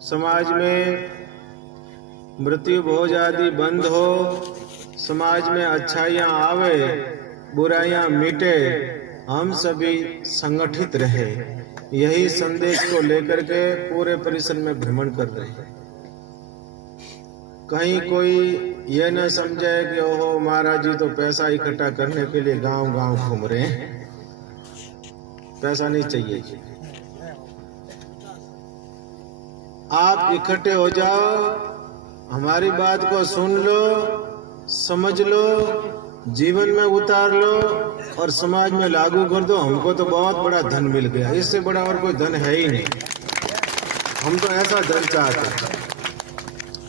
समाज में मृत्यु भोज आदि बंद हो, समाज में अच्छाइयाँ आवे, बुराइयाँ मिटे, हम सभी संगठित रहे, यही संदेश को लेकर के पूरे परिसर में भ्रमण कर रहे हैं। कहीं कोई यह न समझे कि ओहो महाराज जी तो पैसा इकट्ठा करने के लिए गांव गांव घूम रहे हैं। पैसा नहीं चाहिए, आप इकट्ठे हो जाओ, हमारी बात को सुन लो, समझ लो, जीवन में उतार लो और समाज में लागू कर दो। हमको तो बहुत बड़ा धन मिल गया, इससे बड़ा और कोई धन है ही नहीं। हम तो ऐसा धन चाहते हैं।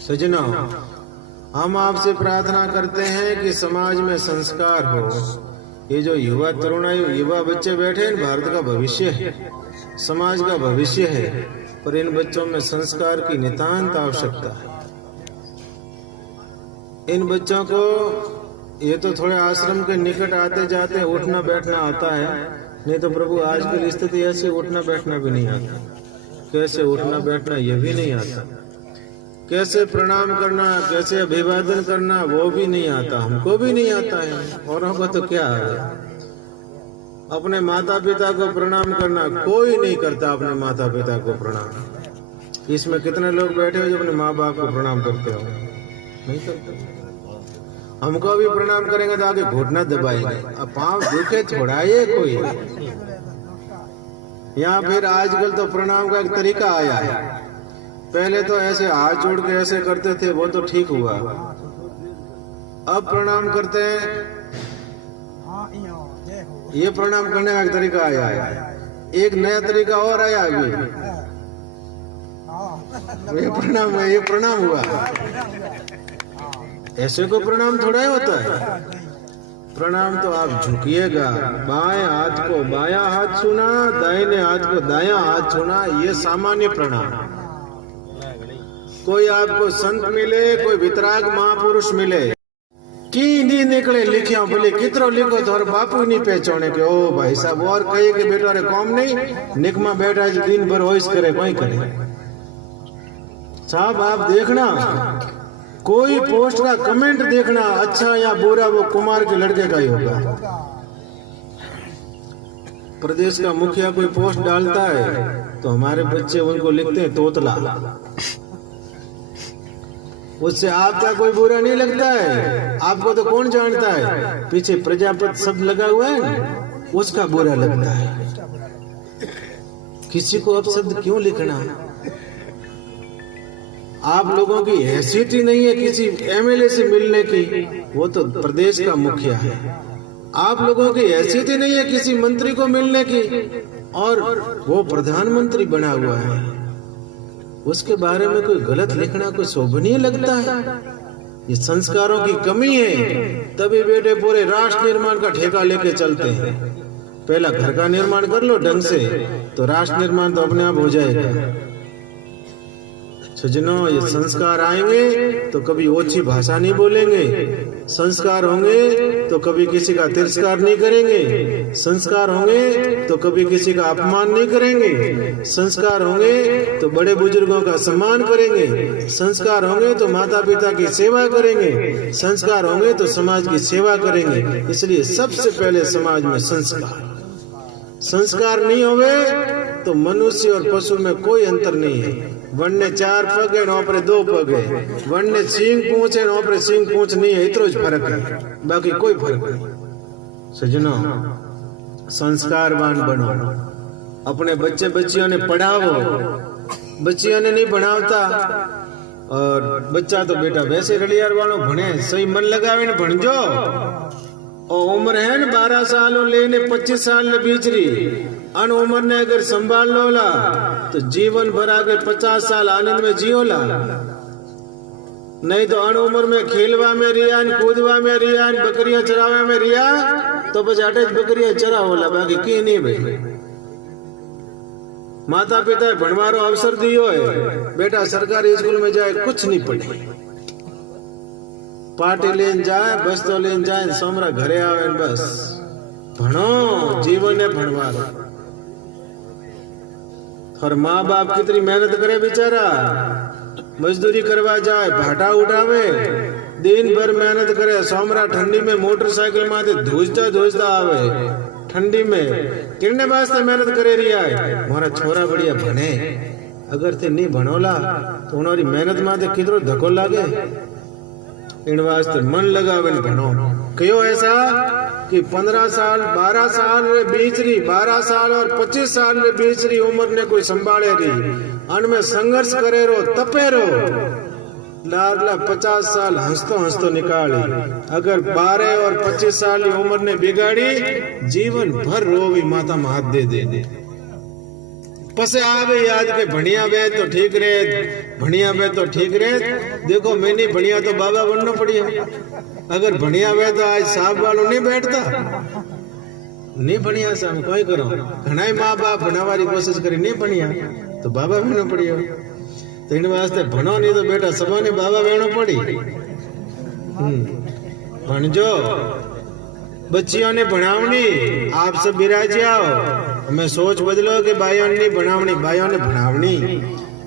सज्जनों, हम आपसे प्रार्थना करते हैं कि समाज में संस्कार हो। ये जो युवा युवा बच्चे बैठे हैं, भारत का भविष्य है, समाज का भविष्य है, पर इन बच्चों में संस्कार की नितांत आवश्यकता है। इन बच्चों को ये तो थोड़े आश्रम के निकट आते जाते उठना बैठना आता है, नहीं तो प्रभु आजकल स्थिति ऐसी उठना बैठना भी नहीं आता। कैसे उठना बैठना ये भी नहीं आता, कैसे प्रणाम करना, कैसे अभिवादन करना वो भी नहीं आता, हमको भी नहीं आता है। औरों को तो क्या है, अपने माता पिता को प्रणाम करना कोई नहीं करता। अपने माता पिता को प्रणाम, इसमें कितने लोग बैठे हो जो अपने माँ बाप को प्रणाम करते हो? नहीं करते। हमको भी प्रणाम करेंगे तो आगे घुटना दबाएंगे, अब पांव दुखे थोड़ा ये कोई। यहाँ फिर आजकल तो प्रणाम का एक तरीका आया है। पहले तो ऐसे हाथ जोड़ के ऐसे करते थे, वो तो ठीक हुआ। अब प्रणाम करते हैं, ये प्रणाम करने का एक तरीका आया है। एक नया तरीका और आया अभी, ये प्रणाम हुआ। ऐसे को प्रणाम थोड़ा ही होता है। प्रणाम तो आप झुकिएगा, बाएं हाथ को बायां हाथ छूना, दाहिने हाथ को दायां हाथ छूना, ये सामान्य प्रणाम। कोई आपको संत मिले, कोई वितराग महापुरुष मिले, की नहीं निकले लिखिया बोले कितरो लिखो तो और बापू नहीं पहचाने के ओ भाई साहब, और कहे कि बेटा रे कौम नहीं निकमा बैठा है दिन भर होइस करे, कोई करे। साहब आप देखना, कोई पोस्ट का कमेंट देखना, अच्छा या बुरा, वो कुमार के लड़के का ही होगा। प्रदेश का मुखिया कोई पोस्ट डालता है तो हमारे बच्चे उनको लिखते हैं तोतला। उससे आपका कोई बुरा नहीं लगता है, आपको तो कौन जानता है, पीछे प्रजापति शब्द लगा हुआ है, उसका बुरा लगता है। किसी को अपशब्द क्यों लिखना? आप लोगों की हैसियत ही नहीं है किसी एमएलए से मिलने की, वो तो प्रदेश का मुखिया है। आप लोगों की हैसियत ही नहीं है किसी मंत्री को मिलने की, और वो प्रधानमंत्री बना हुआ है। उसके बारे में कोई गलत लिखना कोई शोभनीय लगता है? ये संस्कारों की कमी है। तभी बेटे पूरे राष्ट्र निर्माण का ठेका लेके चलते हैं। पहला घर का निर्माण कर लो ढंग से, तो राष्ट्र निर्माण तो अपने आप हो जाएगा। सज्जनों, ये संस्कार आएंगे तो कभी ओछी भाषा नहीं बोलेंगे, संस्कार होंगे तो कभी किसी का तिरस्कार नहीं करेंगे, संस्कार होंगे तो कभी किसी का अपमान नहीं करेंगे, संस्कार होंगे तो बड़े बुजुर्गों का सम्मान करेंगे, संस्कार होंगे तो माता पिता की सेवा करेंगे, संस्कार होंगे तो समाज की सेवा करेंगे। इसलिए सबसे पहले समाज में संस्कार नहीं होवे तो मनुष्य और पशु में कोई अंतर नहीं है। वन ने 4 पग है, नौपरे 2 पग है। वन ने सींग पूंछ है, नौपरे सींग पूंछ नहीं है। इतना फर्क है, बाकी कोई फर्क नहीं। सज्जनों, संस्कारवान बनो, अपने बच्चे बच्चियों ने पढ़ाओ। बच्चियों ने नहीं बनावता, और बच्चा तो बेटा वैसे रलियार वालों भणे, सही मन लगावे ने भणजो। और उम्र है न 12 सालों लेने 25 साल ने बीच रही, अन उम्र ने अगर संभाल लोला तो जीवन भर आगे 50 साल आनंद में जियोला। नहीं तो अन उम्र में खेलवा में रिया, कूदवा में रिया, बकरियां चरावा में रिया, तो बस अटे बकरियां चरा होला, बाकी की नहीं भाई। माता पिता भणवारो अवसर दियो है, बेटा सरकारी स्कूल में जाए कुछ नहीं पढ़े, पार्टी लेन जाए, बस तो लेन जाए, सोमरा घरे आवे बस। भणो, जीवन है भणवारो। और माँ बाप कितनी मेहनत करे बेचारा, मजदूरी करवा जाए, भाटा उठावे, दिन भर मेहनत करे, सोमरा ठंडी में मोटरसाइकिल माथे धूजता आवे, ठंडी में कितने वास्ते मेहनत करे रिया है। मारा छोरा बढ़िया भणे, अगर थे नहीं भणोला तो उन्होंरी मेहनत माथे कितरो धक्को लागे। इन वास्ते मन लगावे भणो। क्यों ऐसा कि 15 साल 12 साल रे बीच रही, 12 साल और 25 साल रे बीच रही उम्र ने कोई संभाले रही, अनमें संघर्ष करे रो, तपे रो, लाडला 50 साल हंसतो निकाली। अगर 12 और 25 साल की उम्र ने बिगाड़ी, जीवन भर रोवी माता में हाथ दे पसे आवे याद के भणिया वे तो ठीक रहे, भणिया वे तो ठीक रहे। देखो मैं नहीं भणिया तो बाबा बनना पड़िया, अगर भणिया वे तो आज साहब वालों नहीं बैठता, नहीं भणिया साहब कोई करो, घना ही माँ बाप भणावारी कोशिश करी, नहीं भणिया तो बाबा बनना पड़िया। तो इन वास्ते भणो नहीं तो बेटा सबने बाबा बहनो पड़ी। भणजो बच्चियों ने भणावनी, आप सब बिराज आओ। मैं सोच बदलो कि भाइयों ने भणावनी, भाइयों ने भणावनी,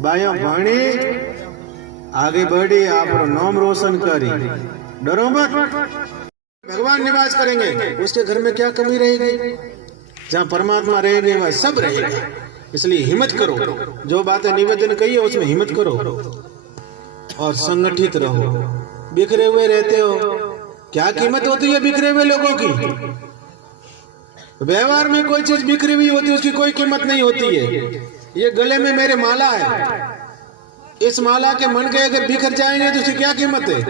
भाइयों भणी आगे बढ़ी, आप नाम रोशन करी, डरो मत। भगवान निवास करेंगे, उसके घर में क्या कमी रहेगी? जहाँ परमात्मा रहेंगे वहाँ सब रहेगा। इसलिए हिम्मत करो, जो बातें निवेदन कही है उसमें हिम्मत करो और संगठित रहो। बिखरे हुए रहते हो, क्या कीमत होती है बिखरे हुए लोगों की? व्यवहार में कोई चीज बिखरी हुई होती है उसकी कोई कीमत नहीं होती है। ये गले में मेरे माला है, इस माला के मन के अगर बिखर जाएंगे तो उसकी क्या कीमत है?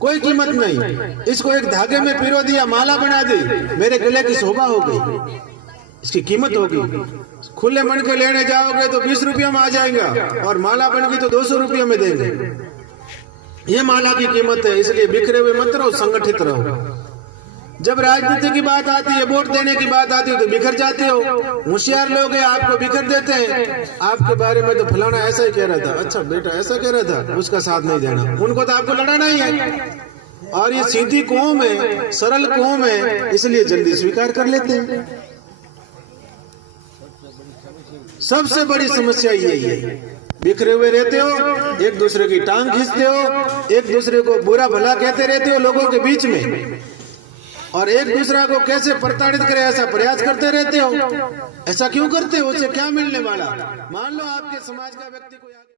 कोई कीमत नहीं। इसको एक धागे में पिरो दिया, माला बना दी, मेरे गले की शोभा हो गई, इसकी कीमत होगी। खुले मन के लेने जाओगे तो 20 रुपया में आ जाएगा और माला बन गई तो 200 रुपया में देंगे। ये माला की कीमत है। इसलिए बिखरे हुए मत रहो, संगठित रहो। जब राजनीति की बात आती है, वोट देने की बात आती है तो बिखर जाते हो। होशियार लोग हैं, आपको बिखर देते हैं। आपके बारे में तो फलाना ऐसा ही कह रहा था, अच्छा बेटा ऐसा कह रहा था, उसका साथ नहीं देना। उनको तो आपको लड़ाना ही है। और ये सीधी कौम है, सरल कौम है, इसलिए जल्दी स्वीकार कर लेते हैं। सबसे बड़ी समस्या यही है, बिखरे हुए रहते हो, एक दूसरे की टांग खींचते हो, एक दूसरे को बुरा भला कहते रहते हो लोगों के बीच में, और एक दूसरा को कैसे प्रताड़ित करे ऐसा प्रयास करते रहते हो। ऐसा क्यों करते हो? उससे क्या मिलने वाला? मान लो आपके समाज का व्यक्ति कोई